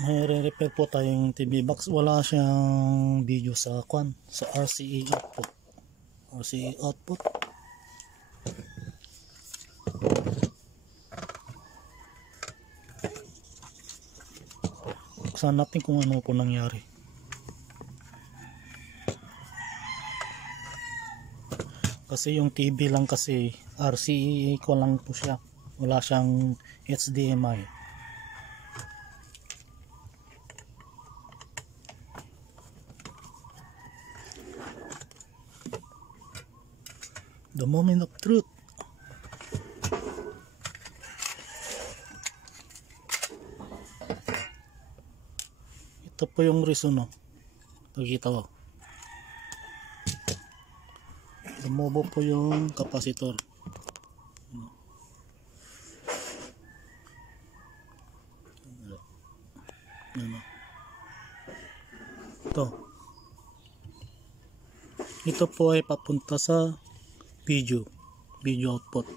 May re-repair po tayong TV box. Wala siyang video sa sa RCA output. RCA output. Buksan natin kung ano po nangyari. Kasi yung TV lang kasi RCA ko lang po siya. Wala siyang HDMI. The moment of truth. Ito po yung reason, no. Nakikita ko. Lumobo po yung capacitor. Ito po ay papunta sa video output.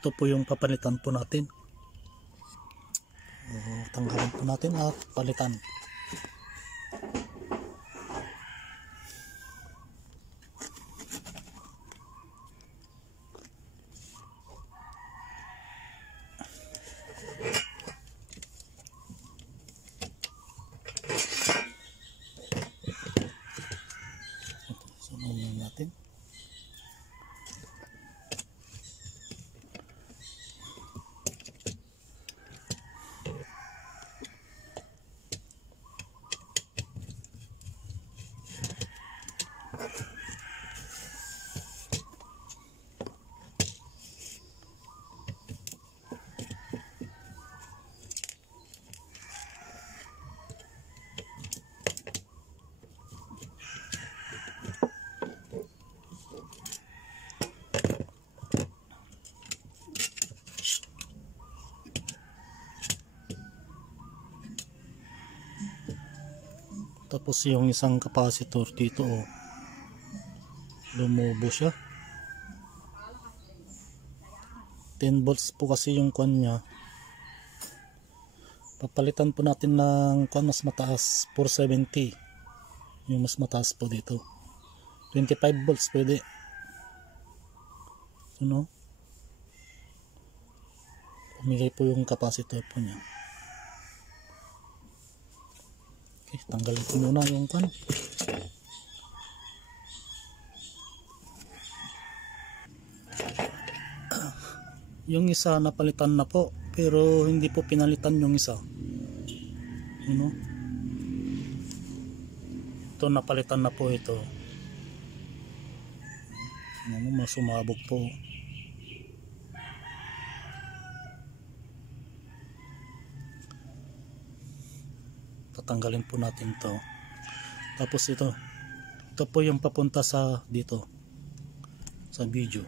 Ito po yung papalitan po natin. Tanggalin po natin at palitan. Sumayin natin. Tapos yung isang capacitor dito, lumobo siya. 10 volts po kasi yung niya. Papalitan po natin ng mas mataas, 470. Yung mas mataas po dito. 25 volts pwede. Ano? Umigay po yung capacitor po niya. Tanggalin ko muna yung yung isa napalitan na po, pero hindi po pinalitan yung isa. Ito napalitan na po ito. Masumabog po. Tatanggalin po natin to. Tapos ito po yung papunta sa dito sa video.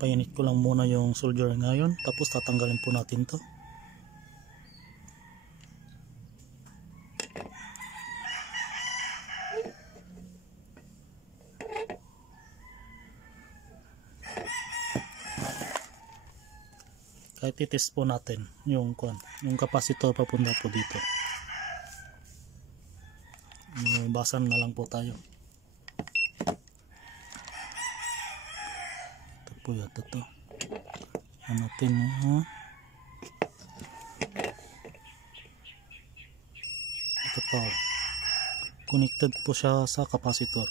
Painit ko lang muna yung solder ngayon, tapos tatanggalin po natin to. Kahit i-test po natin yung capacitor papunta po dito. Basan na lang po tayo. Ito po yata to. Ano natin, ito po. Connected po siya sa capacitor.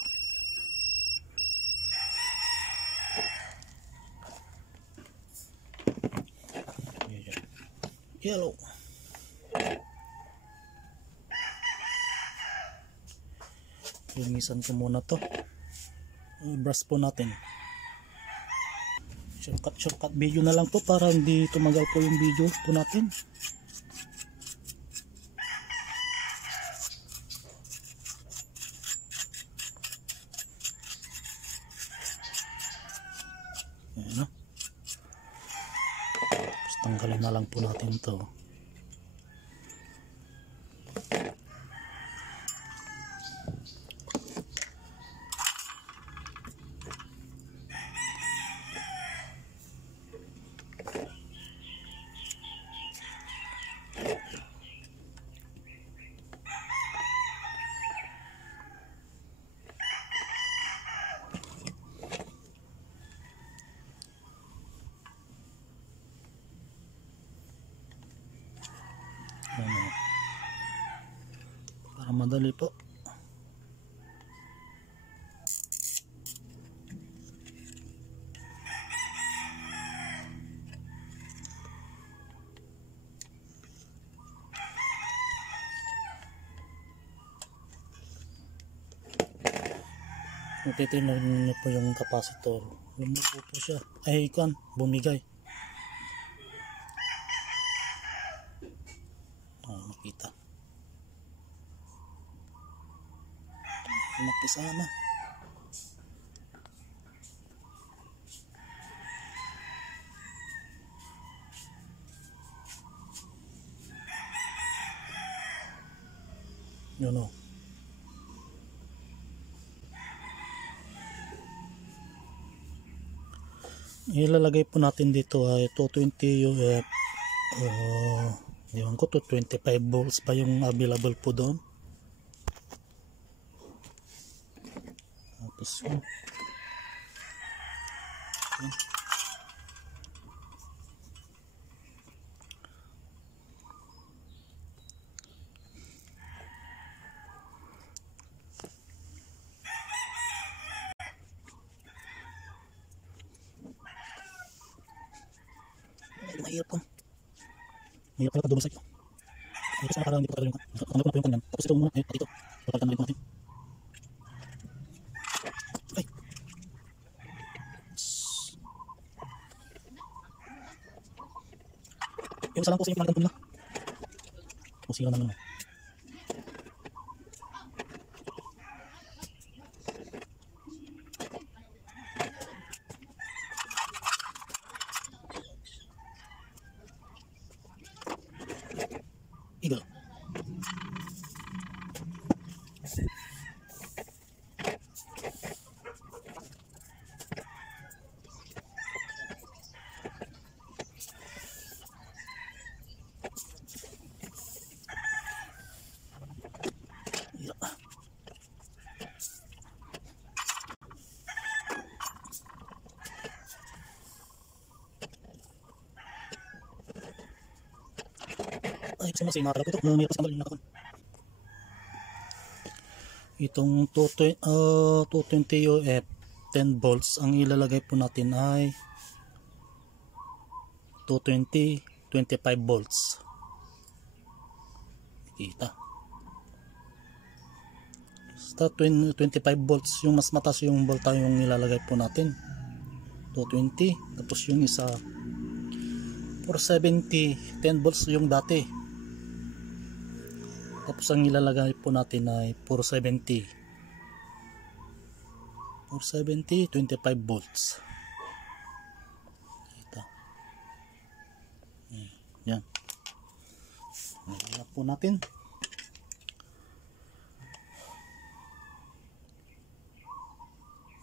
Yellow. Linisan ko muna to. Brush po natin. Shortcut video na lang po para hindi tumagal po yung video po natin. Ayan, tanggalin na lang po natin to. madali po. Kung titignan niyo po yung capacitor, bumubo po siya. Ay, bumigay. Makita. Makisama. Yun o. Ilalagay po natin dito ay 220 UF. Ewan ko, 25 volts pa yung available po doon. Tapos yun. Mahirap po. Mahirap pala pag-double side. Kasi nakaraan hindi po talaga yung ano ko na po yung kanyan. Tapos ito muna, dito. Papalitan na rin po natin. Ay! Yung isa lang po sa yung pinalitan po nila. O sira na naman. Eagle. Ay, kasi mga kalap ito. May pas yung nakakon. Itong 220 UF 10 volts ang ilalagay po natin ay 220 25 volts. Kita. Basta 25 volts yung mas mataas yung volta yung ilalagay po natin. 220 tapos yung isa 470 10 volts yung dati. Tapos ang ilalagay po natin ay 470 25 volts. Ito. Yan. Nilagay po natin.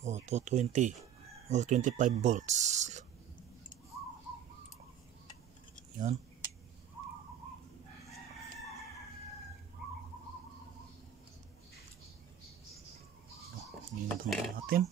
O 220 o 25 volts. Yan. Ginagawa natin.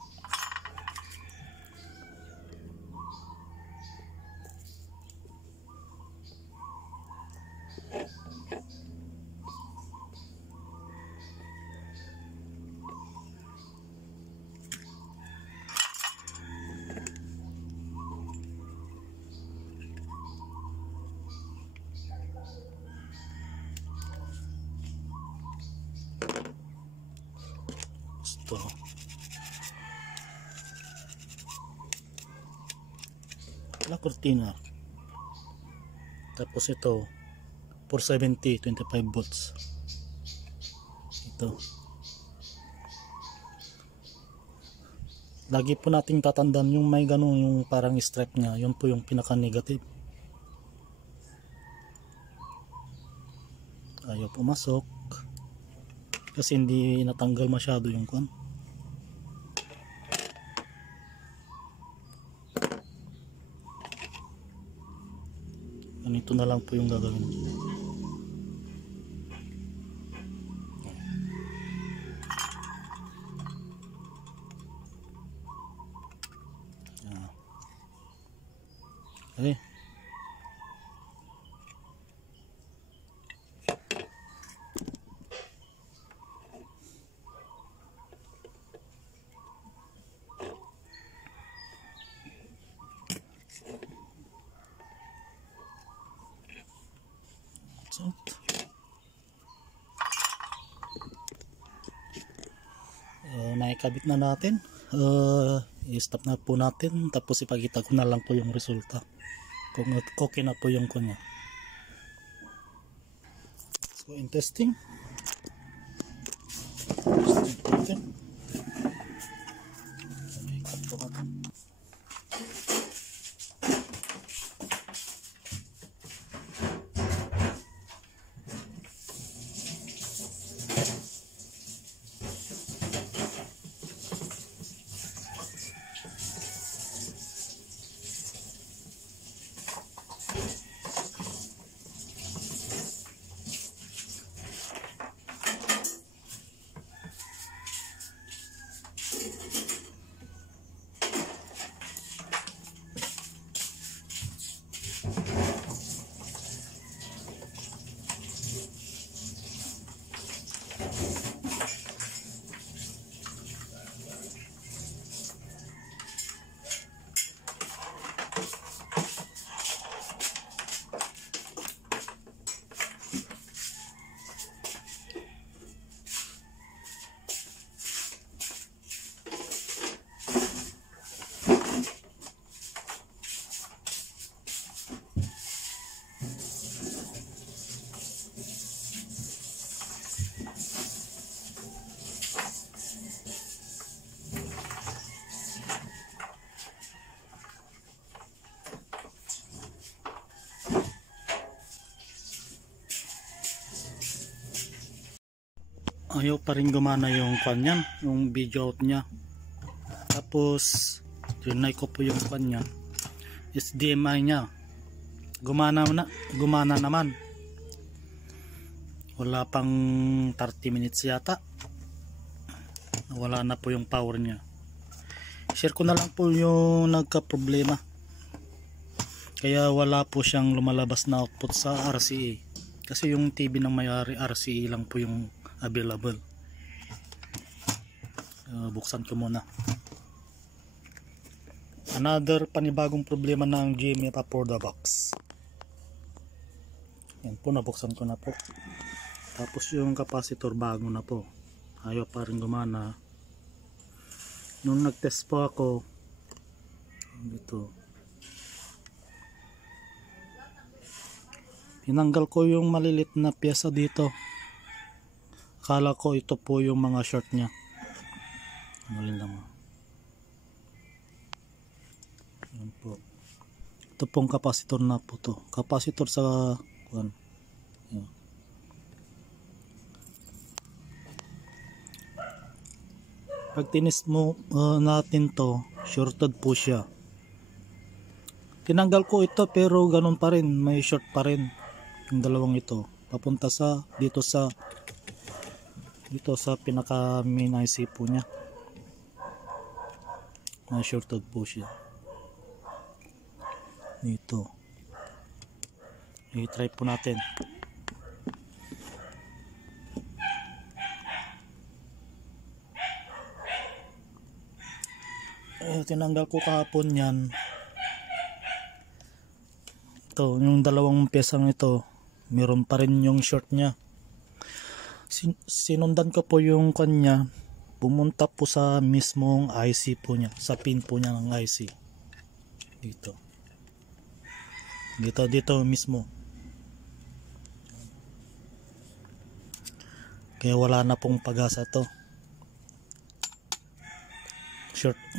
Gusto. La cortina. Tapos ito 470 25 volts. Ito. Lagi po nating tatandaan yung may ganun yung parang stripe nga, yun po yung pinaka negative. Ayaw pumasok kasi hindi natanggal masyado yung kwan. Ganito na lang po yung gagawin. Okay. naikabit na natin. I-stop na po natin, tapos ipakita ko na lang po yung resulta kung okay na po yung kunya. So in testing natin. Ikat po natin. Ayaw pa rin gumana yung kanyan, yung video out nya. Tapos trinay ko po yung kanya, HDMI nya gumana naman. Wala pang 30 minutes yata, wala na po yung power nya. Share ko na lang po yung nagka problema, kaya wala po siyang lumalabas na output sa RCA, kasi yung TV ng may-ari RCA lang po yung available. Buksan ko muna. Another panibagong problema ng GMA for the box. Yan po, nabuksan ko na po. Tapos yung capacitor bago na po, ayaw pa rin gumana. Nung nag-test po ako dito, tinanggal ko yung malilit na pyesa dito. Akala ko ito po yung mga short nya. Malin lang. Yan po. Ito pong capacitor na po to. Capacitor sa kuan. Yan. Pag tinis mo natin to, shorted po siya. Tinanggal ko ito pero ganun pa rin, may short pa rin yung dalawang ito. Papunta sa dito sa pinaka main IC po niya. May shorted po siya dito. I-try po natin. Tinanggal ko kahapon yan. Ito, yung dalawang pyesang ito, meron pa rin yung short nya. Sinundan ko po yung kanya, pumunta po sa mismong IC po niya, sa pin po niya ng IC. Dito mismo. Kaya wala na pong pag-asa to.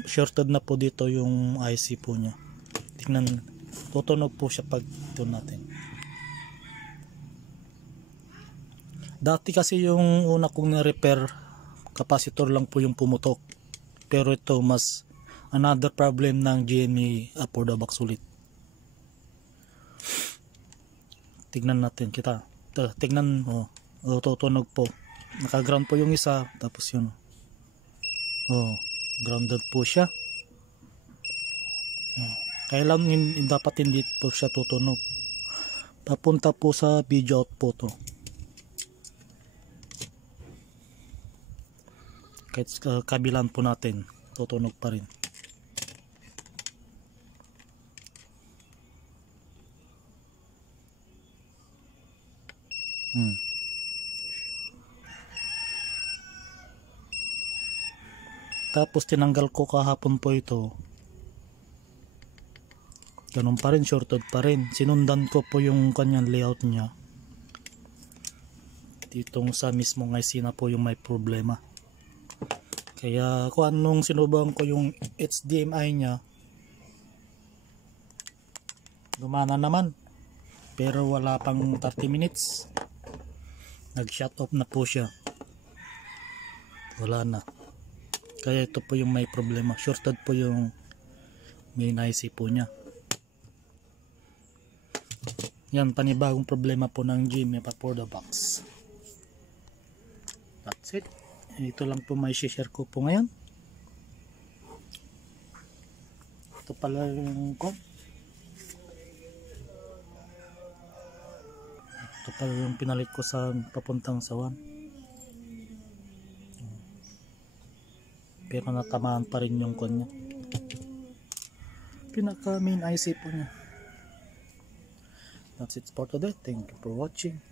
Shorted na po dito yung IC po niya. Tingnan, tutunog po siya pag ito natin. Dati kasi yung una kong na-repair, capacitor lang po yung pumutok. Pero ito mas another problem ng GMA for the box ulit. Tignan natin kita. Tignan mo. Tutunog po. Naka-ground po yung isa. Tapos yun. Grounded po siya. Kaya lang dapat hindi po siya tutunog. Papunta po sa video out po to. Kahit kabilan po natin, tutunog pa rin. Tapos tinanggal ko kahapon po ito. Ganun pa rin, shorted pa rin. Sinundan ko po yung kanyang layout niya. Ditong sa mismong IC na po yung may problema. Kaya kung anong sinubukan ko yung HDMI niya, gumana naman. Pero wala pang 30 minutes. Nag-shut off na po siya. Wala na. Kaya ito po yung may problema. Shorted po yung main IC po niya. Yan, panibagong problema po ng GMA for the box. That's it. Ito lang po may share ko po ngayon. Ito pala yung ito pala yung pinalit ko sa papuntang sawan. Pero natamaan pa rin yung kanya. Pinaka main IC po niya. That's it for today. Thank you for watching.